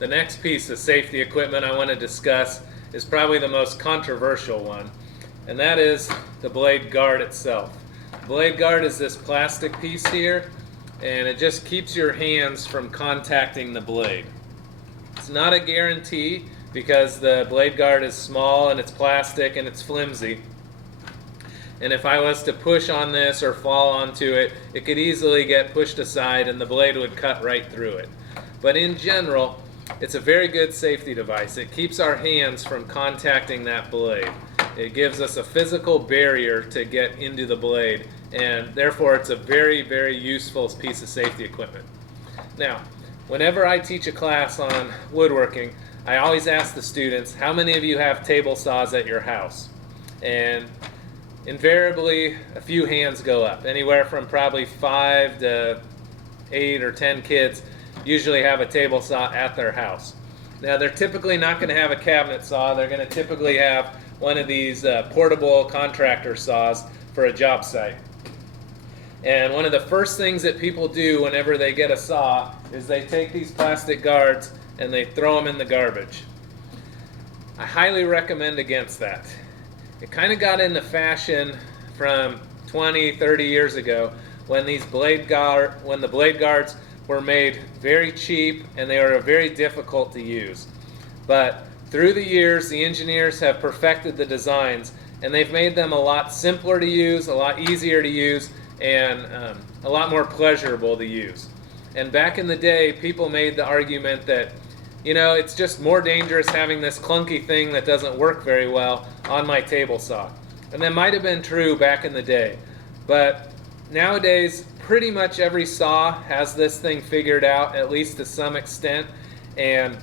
The next piece of safety equipment I want to discuss is probably the most controversial one, and that is the blade guard itself. The blade guard is this plastic piece here, and it just keeps your hands from contacting the blade. It's not a guarantee because the blade guard is small and it's plastic and it's flimsy. And if I was to push on this or fall onto it, it could easily get pushed aside and the blade would cut right through it. But in general, it's a very good safety device. It keeps our hands from contacting that blade. It gives us a physical barrier to get into the blade, and therefore it's a very, very useful piece of safety equipment. Now, whenever I teach a class on woodworking, I always ask the students, how many of you have table saws at your house? And invariably, a few hands go up. Anywhere from probably 5 to 8 or 10 kids usually have a table saw at their house. Now, they're typically not going to have a cabinet saw. They're going to typically have one of these portable contractor saws for a job site. And one of the first things that people do whenever they get a saw is they take these plastic guards and they throw them in the garbage. I highly recommend against that. It kind of got into fashion from 20, 30 years ago when the blade guards were made very cheap and they were very difficult to use. But through the years, the engineers have perfected the designs and they've made them a lot simpler to use, a lot easier to use, and a lot more pleasurable to use. And back in the day, people made the argument that, you know, it's just more dangerous having this clunky thing that doesn't work very well on my table saw. And that might have been true back in the day. But nowadays, pretty much every saw has this thing figured out, at least to some extent. And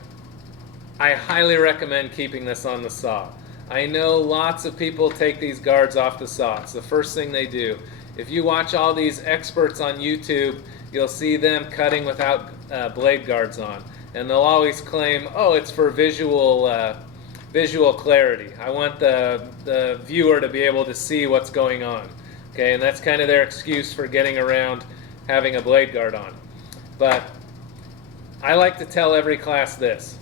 I highly recommend keeping this on the saw. I know lots of people take these guards off the saw. It's the first thing they do. If you watch all these experts on YouTube, you'll see them cutting without blade guards on. And they'll always claim, oh, it's for visual clarity. I want the viewer to be able to see what's going on. Okay, and that's kind of their excuse for getting around having a blade guard on. But I like to tell every class this.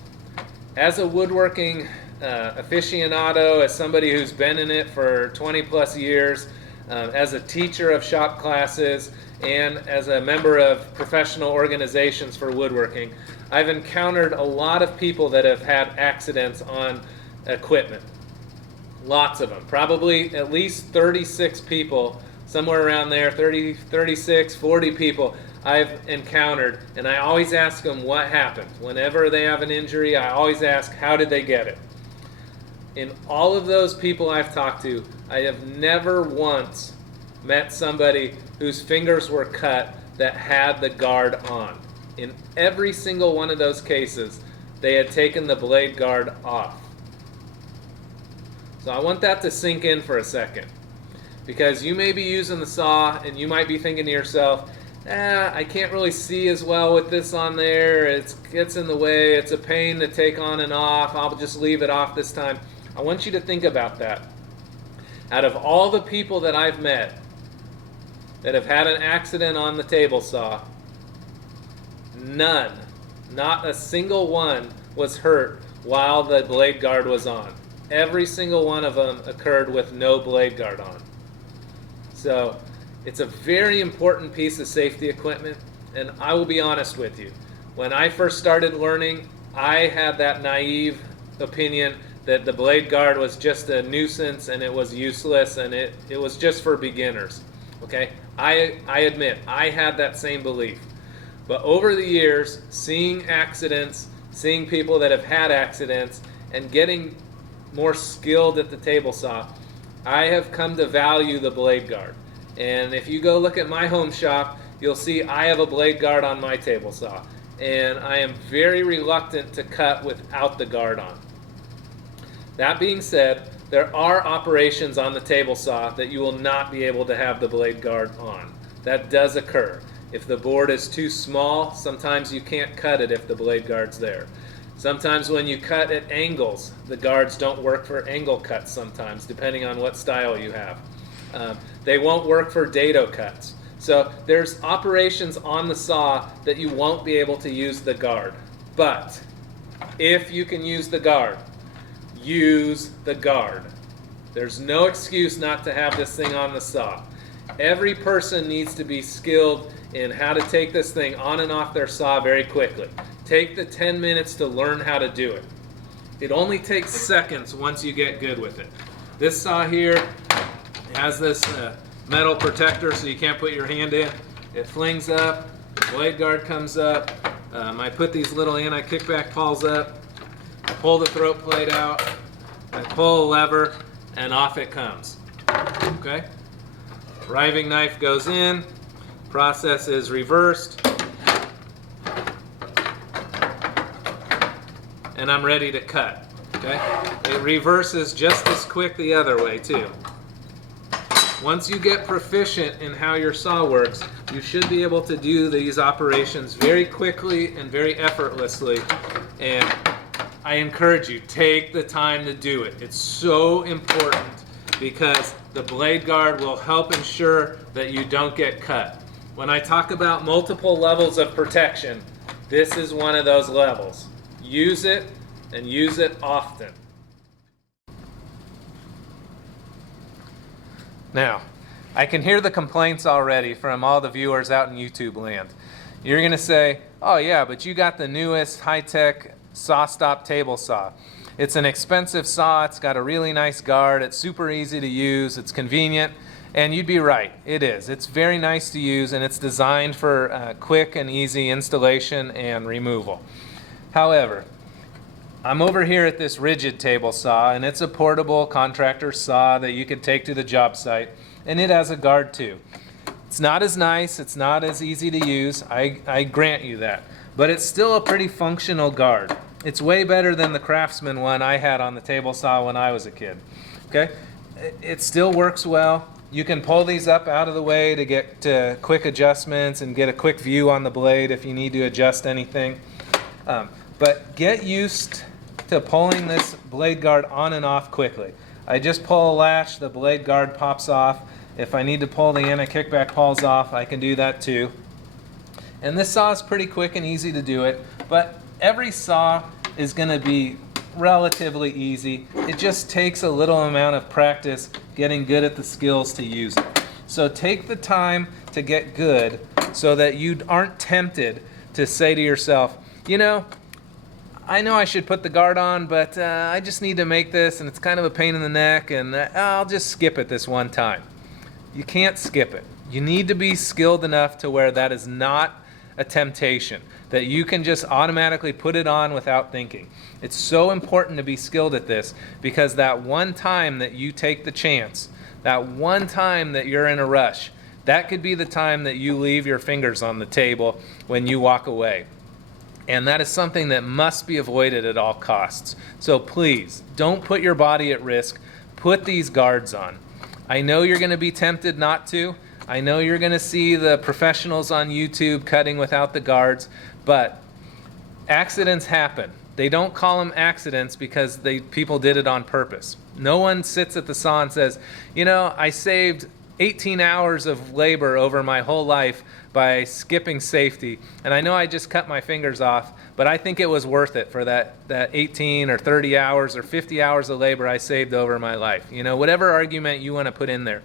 As a woodworking aficionado, as somebody who's been in it for 20 plus years, as a teacher of shop classes, and as a member of professional organizations for woodworking, I've encountered a lot of people that have had accidents on equipment. Lots of them. Probably at least 36 people, somewhere around there, 30, 36, 40 people I've encountered, and I always ask them what happened. Whenever they have an injury, I always ask, how did they get it? In all of those people I've talked to, I have never once met somebody whose fingers were cut that had the guard on. In every single one of those cases, they had taken the blade guard off. So I want that to sink in for a second. Because you may be using the saw and you might be thinking to yourself, I can't really see as well with this on there. It gets in the way. It's a pain to take on and off. I'll just leave it off this time. I want you to think about that. Out of all the people that I've met that have had an accident on the table saw, none, not a single one, was hurt while the blade guard was on. Every single one of them occurred with no blade guard on. So it's a very important piece of safety equipment, and I will be honest with you. When I first started learning, I had that naive opinion that the blade guard was just a nuisance and it was useless and it was just for beginners. Okay? I admit, I had that same belief. But over the years, seeing accidents, seeing people that have had accidents, and getting more skilled at the table saw, I have come to value the blade guard. And if you go look at my home shop, you'll see I have a blade guard on my table saw. And I am very reluctant to cut without the guard on. That being said, there are operations on the table saw that you will not be able to have the blade guard on. That does occur. If the board is too small, sometimes you can't cut it if the blade guard's there. Sometimes when you cut at angles, the guards don't work for angle cuts sometimes, depending on what style you have. They won't work for dado cuts. So there's operations on the saw that you won't be able to use the guard. But If you can use the guard, use the guard. There's no excuse not to have this thing on the saw. Every person needs to be skilled in how to take this thing on and off their saw very quickly. Take the 10 minutes to learn how to do it. It only takes seconds once you get good with it. This saw here has this metal protector so you can't put your hand in. It flings up, the blade guard comes up. I put these little anti-kickback pawls up. I pull the throat plate out. I pull a lever, and off it comes. Okay? Riving knife goes in. Process is reversed. And I'm ready to cut. Okay? It reverses just as quick the other way too. Once you get proficient in how your saw works, you should be able to do these operations very quickly and very effortlessly. And I encourage you, take the time to do it. It's so important because the blade guard will help ensure that you don't get cut. When I talk about multiple levels of protection, this is one of those levels. Use it and use it often. Now, I can hear the complaints already from all the viewers out in YouTube land. You're going to say, oh yeah, but you got the newest high-tech saw stop table saw. It's an expensive saw, it's got a really nice guard, it's super easy to use, it's convenient, and you'd be right, it is. It's very nice to use and it's designed for quick and easy installation and removal. However, I'm over here at this rigid table saw, and it's a portable contractor saw that you could take to the job site, and it has a guard too. It's not as nice, it's not as easy to use, I grant you that, but it's still a pretty functional guard. It's way better than the Craftsman one I had on the table saw when I was a kid. Okay? It still works well. You can pull these up out of the way to get quick adjustments and get a quick view on the blade if you need to adjust anything. But get used to pulling this blade guard on and off quickly. I just pull a latch, the blade guard pops off. If I need to pull the anti-kickback pawls off, I can do that too. And this saw is pretty quick and easy to do it, but every saw is going to be relatively easy. It just takes a little amount of practice getting good at the skills to use it. So take the time to get good so that you aren't tempted to say to yourself, you know I should put the guard on, but I just need to make this and it's kind of a pain in the neck and I'll just skip it this one time. You can't skip it. You need to be skilled enough to where that is not a temptation, that you can just automatically put it on without thinking. It's so important to be skilled at this because that one time that you take the chance, that one time that you're in a rush, that could be the time that you leave your fingers on the table when you walk away. And that is something that must be avoided at all costs. So please, don't put your body at risk. Put these guards on. I know you're going to be tempted not to. I know you're going to see the professionals on YouTube cutting without the guards, but accidents happen. They don't call them accidents because people did it on purpose. No one sits at the saw and says, I saved 18 hours of labor over my whole life by skipping safety, and I know I just cut my fingers off, but I think it was worth it for that 18 or 30 hours or 50 hours of labor I saved over my life. Whatever argument you want to put in there,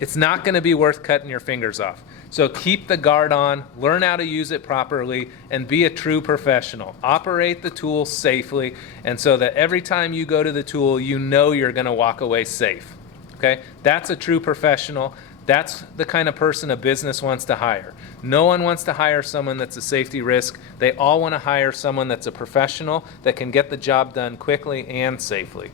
it's not going to be worth cutting your fingers off. So keep the guard on, learn how to use it properly, and be a true professional. Operate the tool safely, and so that every time you go to the tool, you know you're going to walk away safe. Okay? That's a true professional. That's the kind of person a business wants to hire. No one wants to hire someone that's a safety risk. They all want to hire someone that's a professional that can get the job done quickly and safely.